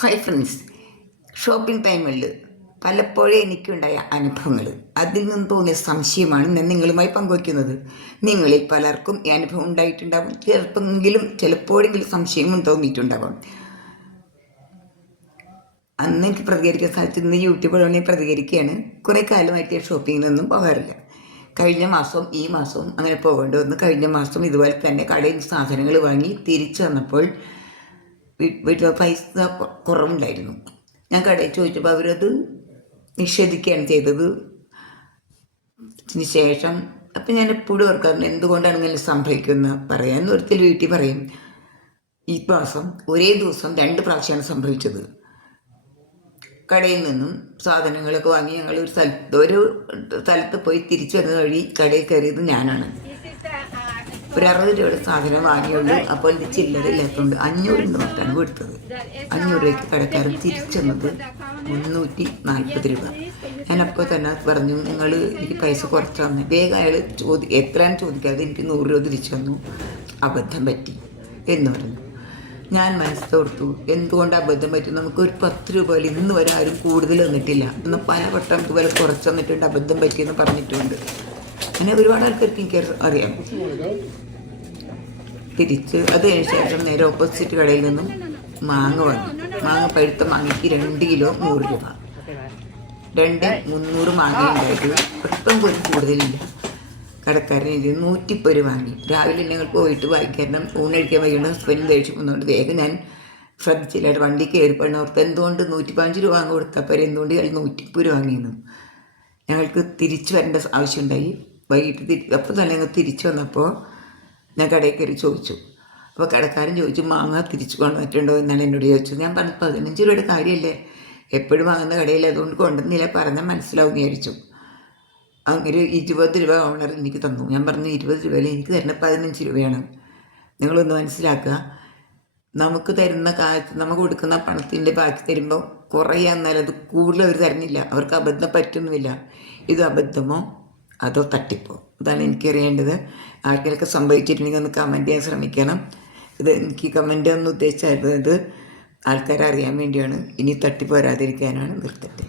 Hi friends, shopping ടൈമിൽ പലപ്പോഴും എനിക്കുണ്ടായ അനുഭവങ്ങൾ, അതിൽ നിന്ന് തോന്നിയ സംശയമാണ് ഞാൻ നിങ്ങളുമായി പങ്കുവയ്ക്കുന്നത്. നിങ്ങളിൽ പലർക്കും ഈ അനുഭവം ഉണ്ടായിട്ടുണ്ടാകും. ചിലപ്പോഴെങ്കിലും സംശയവും തോന്നിയിട്ടുണ്ടാകും. അന്ന് എനിക്ക് പ്രതികരിക്കാൻ സാധിച്ചു. ഇന്ന് യൂട്യൂബ് വഴി പ്രതികരിക്കുകയാണ്. കുറേ കാലമായിട്ട് ഷോപ്പിങ്ങിനൊന്നും പോകാറില്ല. കഴിഞ്ഞ മാസം ഈ മാസവും അങ്ങനെ പോകേണ്ടി വന്നു. കഴിഞ്ഞ മാസം ഇതുപോലെ തന്നെ കടയിൽ സാധനങ്ങൾ വാങ്ങി തിരിച്ചു വന്നപ്പോൾ വീട്ടിൽ പൈസ കുറവുണ്ടായിരുന്നു. ഞാൻ കടയിൽ ചോദിച്ചപ്പോൾ അവരത് നിഷേധിക്കുകയാണ് ചെയ്തത്. ശേഷം അപ്പം ഞാൻ എപ്പോഴും ഓർക്കാറുണ്ട്, എന്തുകൊണ്ടാണ് ഇങ്ങനെ സംഭവിക്കുന്നത് പറയാൻ. ഒരിക്കൽ വീട്ടിൽ പറയും, ഈ മാസം ഒരേ ദിവസം 2 പ്രാവശ്യമാണ് സംഭവിച്ചത്. കടയിൽ നിന്നും സാധനങ്ങളൊക്കെ വാങ്ങി ഞങ്ങൾ ഒരു സ്ഥലത്ത് പോയി തിരിച്ചു വരുന്ന വഴി കടയിൽ കയറിയത് ഞാനാണ്. ഒരു 60 രൂപയുടെ സാധനം വാങ്ങിയുള്ളൂ. അപ്പോൾ ഇത് ചില്ലറ ഇല്ലാത്തതുകൊണ്ട് 500 നോട്ടാണ് കൊടുത്തത്. 500 രൂപയ്ക്ക് കടക്കാരൻ തിരിച്ചെന്നത് 340 രൂപ. ഞാനപ്പോൾ തന്നെ പറഞ്ഞു, നിങ്ങൾ എനിക്ക് പൈസ കുറച്ച് തന്നെ. വേഗം അയാൾ എത്രയാണ് ചോദിക്കാതെ എനിക്ക് 100 രൂപ തിരിച്ചു തന്നു. അബദ്ധം പറ്റി എന്ന് പറഞ്ഞു. ഞാൻ മനസ്സിലോർത്തു, എന്തുകൊണ്ട് അബദ്ധം പറ്റി? നമുക്ക് ഒരു 10 രൂപ പോലെ ഇന്ന് വരെ ആരും കൂടുതൽ തന്നിട്ടില്ല. ഇന്ന് പലവട്ടം ഇതുപോലെ കുറച്ച് തന്നിട്ടുണ്ട്, അബദ്ധം പറ്റിയെന്ന് പറഞ്ഞിട്ടുണ്ട്. അങ്ങനെ ഒരുപാട് ആൾക്കാർക്ക് എനിക്ക് അറിയാം. തിരിച്ച് അത് കഴിഞ്ഞ ശേഷം നേരെ ഓപ്പോസിറ്റ് കടയിൽ നിന്നും മാങ്ങ വാങ്ങി. പഴുത്ത മാങ്ങയ്ക്ക് 2 കിലോ 100 രൂപ. 300 മാങ്ങ ഉണ്ടായിട്ട് ഒട്ടും പോലും കൂടുതലില്ല. കടക്കാരൻ 110 വാങ്ങി. രാവിലെ ഞങ്ങൾ പോയിട്ട് വാങ്ങിക്കണം. ഊണഴിക്കാൻ വൈകിട്ട് ഹസ്ബൻഡ് ദേഷ്യം വന്നുകൊണ്ട് വേഗം ഞാൻ ശ്രദ്ധിച്ചില്ല. വണ്ടി കയറിപ്പോയി ഓർത്ത്, എന്തുകൊണ്ട് 115 രൂപ വാങ്ങി കൊടുത്തപ്പോൾ എന്തുകൊണ്ട് അയാൾ 110 രൂപ വാങ്ങിയിരുന്നു. ഞങ്ങൾക്ക് തിരിച്ചു വരേണ്ട ആവശ്യമുണ്ടായി. വൈകിട്ട് അപ്പോൾ തന്നെ ഞങ്ങൾ തിരിച്ചു വന്നപ്പോൾ ഞാൻ കടയിൽ കയറി ചോദിച്ചു. അപ്പോൾ കടക്കാരൻ ചോദിച്ചു, മാങ്ങ തിരിച്ചു കൊണ്ടുവന്നിട്ടുണ്ടോ എന്നാണ് എന്നോട് ചോദിച്ചത്. ഞാൻ പറഞ്ഞു, 15 രൂപയുടെ കാര്യമല്ലേ, എപ്പോഴും വാങ്ങുന്ന കടയിൽ, അതുകൊണ്ട് കൊണ്ടുവന്നില്ല, പറഞ്ഞാൽ മനസ്സിലാവും വിചാരിച്ചു. അങ്ങനെ 20 രൂപ ഓണർ എനിക്ക് തന്നു. ഞാൻ പറഞ്ഞു, 20 രൂപയിൽ എനിക്ക് തരുന്ന 15 രൂപയാണ്. നിങ്ങളൊന്ന് മനസ്സിലാക്കുക. നമുക്ക് തരുന്ന കാലത്ത് നമുക്ക് കൊടുക്കുന്ന പണത്തിൻ്റെ ബാക്കി തരുമ്പോൾ കുറയാന്നാൽ അത് കൂടുതൽ അവർ തരുന്നില്ല. അവർക്ക് അബദ്ധം പറ്റുന്നുമില്ല. ഇത് അബദ്ധമോ അതോ തട്ടിപ്പോ? അതാണ് എനിക്കറിയേണ്ടത്. ആർക്കെങ്കിലൊക്കെ സംഭവിച്ചിട്ടുണ്ടെങ്കിൽ ഒന്ന് കമൻറ്റ് ചെയ്യാൻ ശ്രമിക്കണം. ഇത് എനിക്ക് കമൻറ്റ് ഒന്നും ഉദ്ദേശിച്ചത് ആൾക്കാരറിയാൻ വേണ്ടിയാണ്. ഇനി തട്ടിപ്പ് വരാതിരിക്കാനാണ്. നിർത്തട്ടെ.